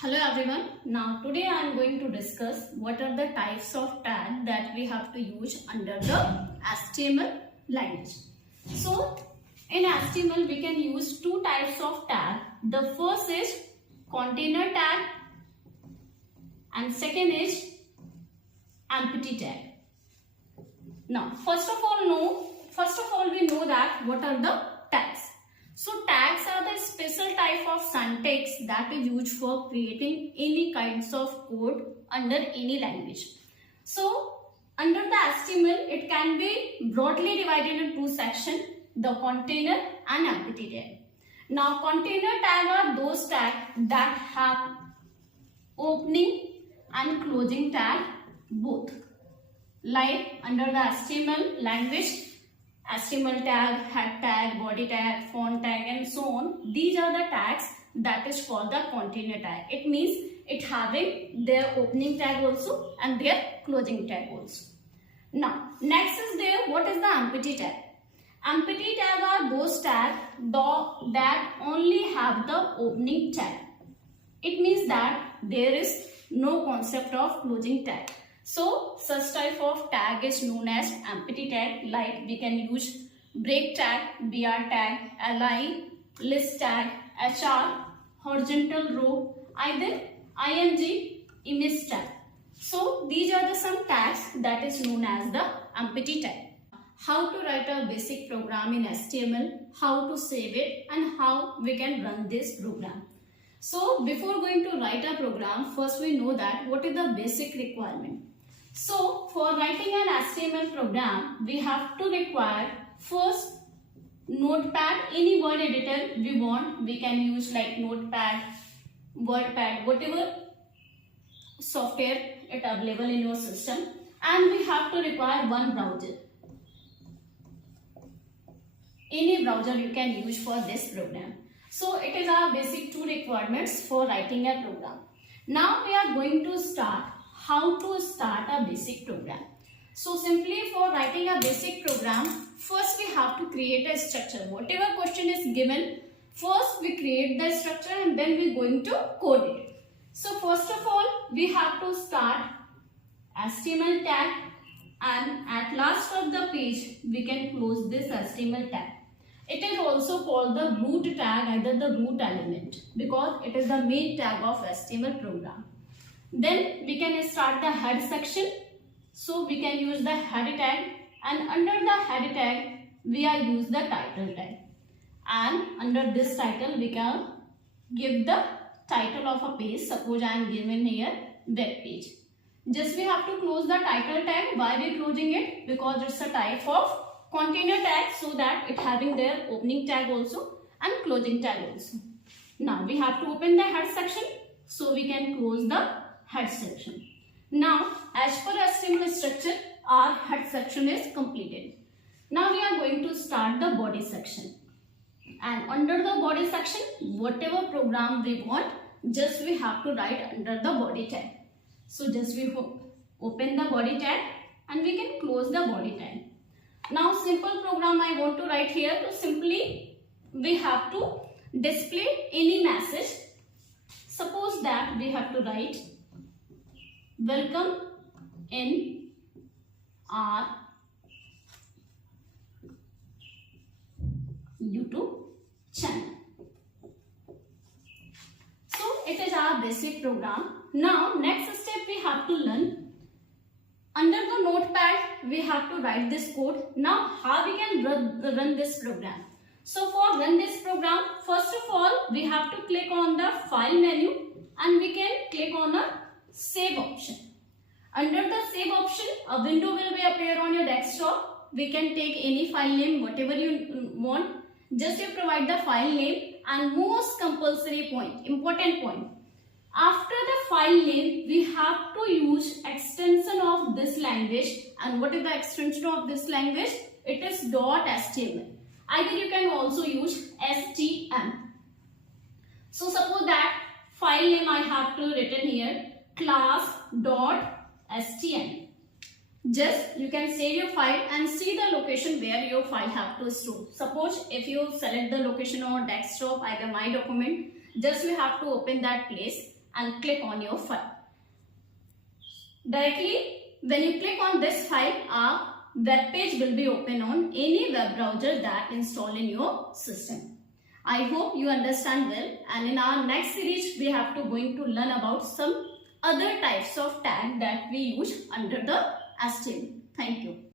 Hello everyone. Now today I am going to discuss what are the types of tag that we have to use under the HTML language. So in HTML we can use two types of tag. The first is container tag and second is empty tag. Now first of all we know that what are the tags. So tags are the special type of syntax that is used for creating any kinds of code under any language. So under the HTML it can be broadly divided into two sections, the container and empty tag. Now container tag are those tags that have opening and closing tag both. Like under the HTML language, HTML tag, head tag, body tag, font tag and so on. These are the tags that is called the container tag. It means it having their opening tag also and their closing tag also. Now next is there what is the empty tag. Empty tag are those tags that only have the opening tag. It means that there is no concept of closing tag. So such type of tag is known as empty tag. Like we can use break tag, br tag, li, list tag, hr, horizontal row, either img, image tag. So these are the some tags that is known as the empty tag. How to write a basic program in HTML, how to save it and how we can run this program. So before going to write a program, first we know that what is the basic requirement. So for writing an HTML program, we have to require first Notepad, any word editor we want. We can use like Notepad, WordPad, whatever software it available in your system. And we have to require one browser. Any browser you can use for this program. So it is our basic two requirements for writing a program. Now we are going to start how to start a basic program. So simply for writing a basic program, first we have to create a structure. Whatever question is given, first we create the structure and then we are going to code it. So first of all, we have to start HTML tag and at last of the page, we can close this HTML tag. It is also called the root tag, either the root element, because it is the main tag of HTML program. Then we can start the head section. So we can use the head tag and under the head tag we are use the title tag. And under this title we can give the title of a page. Suppose I am given here web page. Just we have to close the title tag. Why we closing it? Because it's a type of container tag, so that it having their opening tag also and closing tag also. Now we have to open the head section, so we can close the head section. Now as per HTML structure, our head section is completed. Now we are going to start the body section, and under the body section whatever program we want, just we have to write under the body tag. So just we open the body tag and we can close the body tag. Now simple program I want to write here. To simply we have to display any message. Suppose that we have to write welcome in our YouTube channel. So it is our basic program. Now next step we have to learn. Under the Notepad we have to write this code. Now how we can run this program. So for run this program, first of all we have to click on the file menu and we can click on a save option. Under the save option, a window will be appear on your desktop. We can take any file name, whatever you want. Just you provide the file name, and most compulsory point, important point. After the file name, we have to use extension of this language. And what is the extension of this language? It is .html. Either you can also use stm. So suppose that file name I have to written here class.stm. Just you can save your file and see the location where your file have to store. Suppose if you select the location on desktop, either my document, just you have to open that place and click on your file. Directly when you click on this file, a web page will be open on any web browser that installed in your system. I hope you understand well, and in our next series we have to going to learn about some other types of tag that we use under the HTML. Thank you.